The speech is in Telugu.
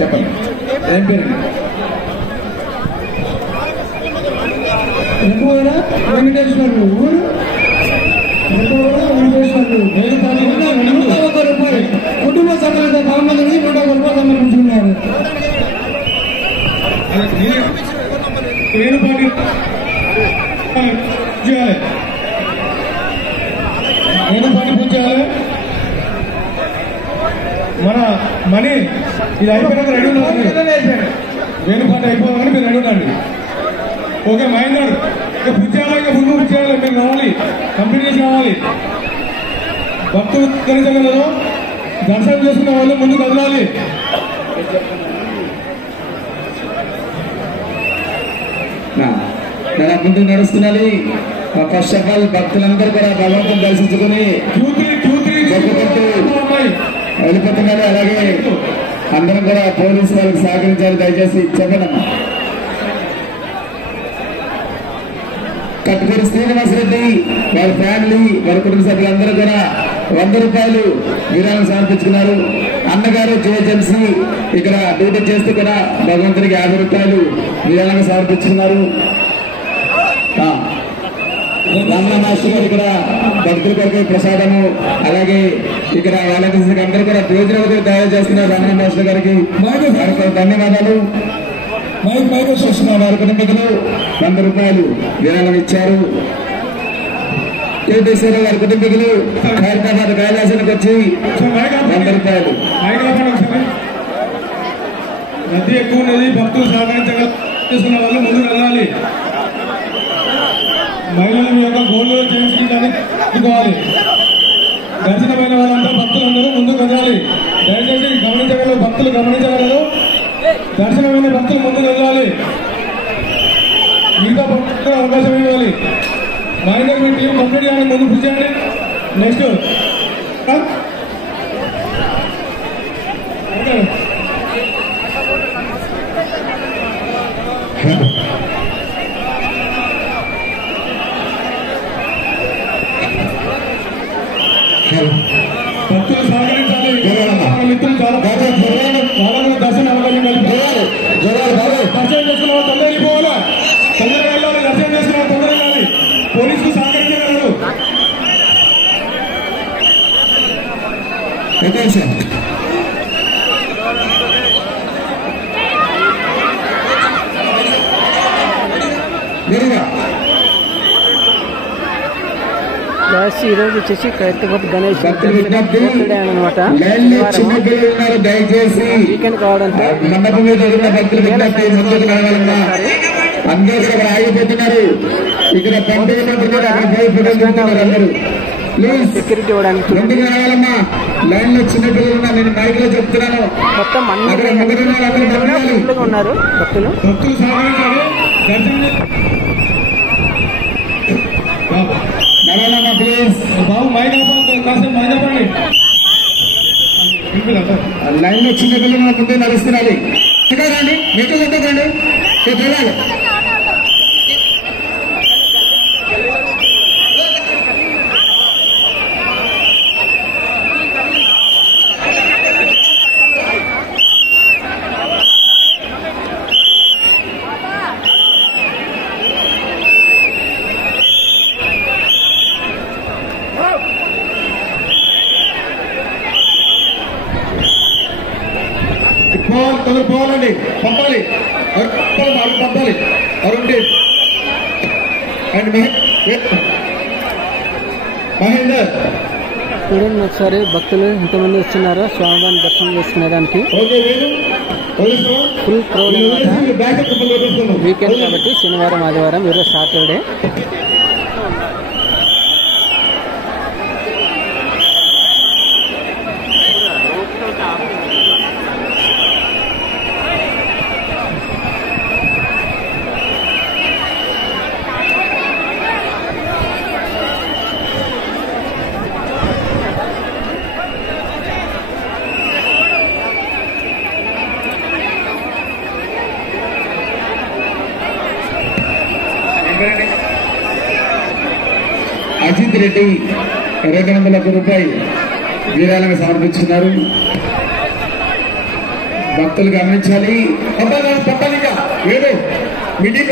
చెప్పండి ఏం పేరు? వెంకటేశ్వర్లు. ఊరు వెంకటేశ్వర్లు. 101 రూపాయలు కుటుంబ సమేత బామ్మని 101 రూపాయలు సమర్పించుకున్నారు. ఏనుపాటి పూజ చేయాలి. మన మనీ ఇది అయిపోయినాక రెడీ ఉండాలి. వేణుపాటి అయిపోవాలని మీరు రెడీ ఉండండి. ఓకే మహేందర్ పూజ చేయాలి. ఇంకా ముందు పూజ చేయాలి. మీరు కావాలి కంప్లీట్ చేసి కావాలి. భక్తులు కలిసగలరు. దర్శనం చేసుకున్న వాళ్ళు ముందు కదలాలి. ముందు నడుస్తున్నది. ఫస్ట్ ఆఫ్ ఆల్ భక్తులందరూ కూడా భగవంతుని దర్శించుకుని వెళ్ళిపోతున్నారు. అలాగే అందరం కూడా పోలీసు వాళ్ళకి సహకరించాలి. దయచేసి చెప్పండి. కట్టుకూరి శ్రీనివాసరెడ్డి వారి ఫ్యామిలీ వారి కుటుంబ సభ్యులందరూ కూడా 100 రూపాయలు విరాళం సమర్పించుకున్నారు. అన్నగారు జిహెచ్ఎంసీ ఇక్కడ డ్యూటీ చేస్తూ కూడా భగవంతునికి 50 రూపాయలు విరాళంగా సమర్పించుకున్నారు. రమణ మాస్టర్ గారు ఇక్కడ భక్తుల కొరకు ప్రసాదము, అలాగే ఇక్కడ వాలంటీర్స్ అందరూ కూడా భోజనాలు తయారు చేస్తున్నారు. రమణ మాస్టర్ గారికి ధన్యవాదాలు. వారి కుటుంబీకులు 100 రూపాయలు విరాళం ఇచ్చారు. కేటీశ్వరరావు గారి కుటుంబీకులు హైదరాబాద్ కైలాసానికి వచ్చి 100 రూపాయలు. రద్దీ ఎక్కువ ఉన్నది. భక్తులు సహకరించుకున్న వాళ్ళు ముందు వెళ్ళాలి. మహిళలు మీ యొక్క గోల్డ్ చేసుకోవాలి. దర్శనమైన వాళ్ళంతా భక్తులందరూ ముందుకు వెళ్ళాలి. దయచేసి గమనించగలరు. భక్తులు గమనించగలరు. దర్శనమైన భక్తులు ముందుకు వెళ్ళాలి. మిగతా భక్తులకు అవకాశం ఇవ్వాలి. మహేందర్ మీ టీం కంప్లీట్ చేయాలి. ముందు పూజ చేయండి. నెక్స్ట్ భక్తులు సహకరించాలి. మిత్రులు చాలా దర్శనం అవకాశం కలిపారు. దర్శనం చేసుకున్న తొందరగా వెళ్ళిపోవాలి. తొందరగా వెళ్ళాలి. దర్శనం చేసుకున్న తొందరగా వెళ్ళాలి. పోలీసుకు సహకరించగలరు. ఈరోజు వచ్చేసి కైతపతి గణేష్ అనమాట. దయచేసి వీకెండ్ కావడంతో మండపం మీద అందరూ ఇక్కడ ఆగిపోతున్నారు. ఇక్కడ అందరూ ప్లీజ్ సెక్యూరిటీ ఇవ్వడానికి ముందుకు రావాలమ్మా. లైన్ లో చిన్న పిల్లలు ఉన్నా. నేను మైక్ లో చెప్తున్నాను. మొత్తం ఉన్నారు భక్తులు. భక్తులు సహకరించాలి. నడవాలమ్మా ప్లీజ్. బాబు మైక్ కాసేపు మైక్ చెప్పండి. లైన్ లో చిన్న పిల్లలు ముందే నడుస్తున్నారు. ఇక్కడ రండి. మీకు చెప్పండి. వెళ్ళాలి. కొందరు పోవాలండి. పంపాలి. పంపాలి. అరుణ్ అండ్ మహేందర్ చూడండి ఒకసారి భక్తులు ఎంతమంది వస్తున్నారో స్వామివారిని దర్శనం చేసుకునేదానికి. ఫుల్ క్రౌడ్ అనమాట. వీకెండ్ కాబట్టి శనివారం ఆదివారం ఈరోజు సాటర్డే. అజిత్ రెడ్డి 201 రూపాయలు విరాళంగా సమర్పించుకున్నారు. భక్తులు గమనించాలి. పట్టాలిక ఏదో మీటింగ్